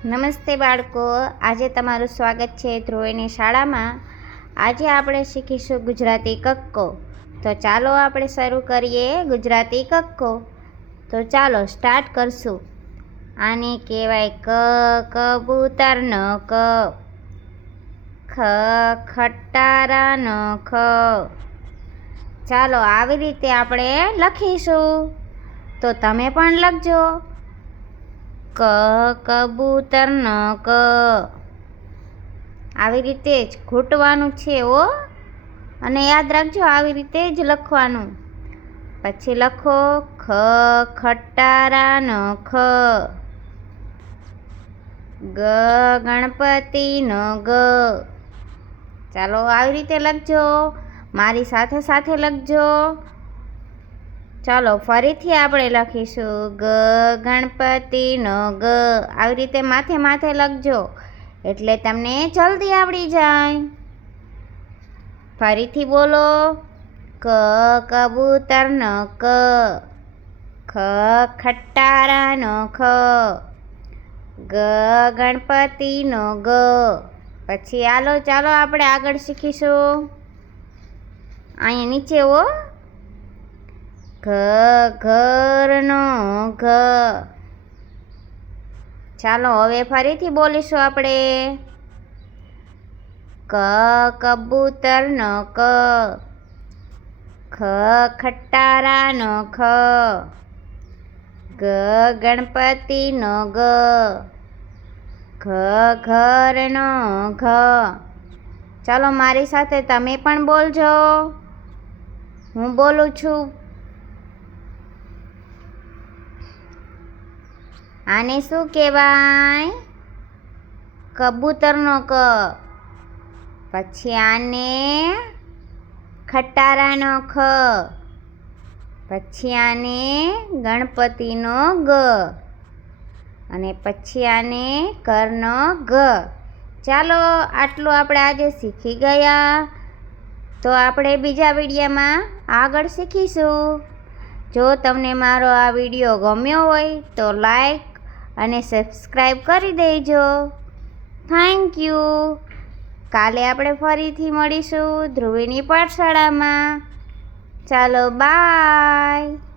નમસ્તે બાળકો, આજે તમારું સ્વાગત છે ધ્રુવીની શાળામાં। આજે આપણે શીખીશું ગુજરાતી કક્કો। તો ચાલો આપણે શરૂ કરીએ ગુજરાતી કક્કો। તો ચાલો સ્ટાર્ટ કરશું। આને કહેવાય કબૂતરનો ક, ખટારાનો ખ। ચાલો આવી રીતે આપણે લખીશું, તો તમે પણ લખજો। કબૂતરનો ક, આવી રીતે જ ઘૂંટવાનું છે ઓ, અને યાદ રાખજો આવી રીતે જ લખવાનું। પછી લખો ખટારાનો ખ, ગણપતિનો ગ। ચાલો આવી રીતે લખજો, મારી સાથે સાથે લખજો। ચાલો ફરીથી આપણે લખીશું ગણપતિનો ગ, આવી રીતે માથે માથે લખજો, એટલે તમને જલ્દી આવડી જાય। ફરીથી બોલો, કબૂતરનો ક, ખટારાનો ખ, ગણપતિનો ગ। પછી ચાલો આપણે આગળ શીખીશું। અહીંયા નીચે હો, ઘરનો ઘ। ચાલો હવે ફરીથી બોલીશું આપણે, કબૂતરનો ક, ખટારાનો ખ, ગણપતિનો ગ, ઘરનો ઘ। ચાલો મારી સાથે તમે પણ બોલજો, હું બોલું છું। આને શું કહેવાય? કબૂતરનો ક। પછી આને ખટારાનો ખ, પછી આને ગણપતિનો ગ, અને પછી આને ઘરનો ઘ। ચાલો આટલું આપણે આજે શીખી ગયા। તો આપણે બીજા વિડીયોમાં આગળ શીખીશું। જો તમને મારો આ વિડીયો ગમ્યો હોય તો લાઈક અને સબસ્ક્રાઈબ કરી દેજો। Thank you. કાલે આપણે ફરીથી મળીશું ધ્રુવીની પાઠશાળામાં। ચાલો બાય।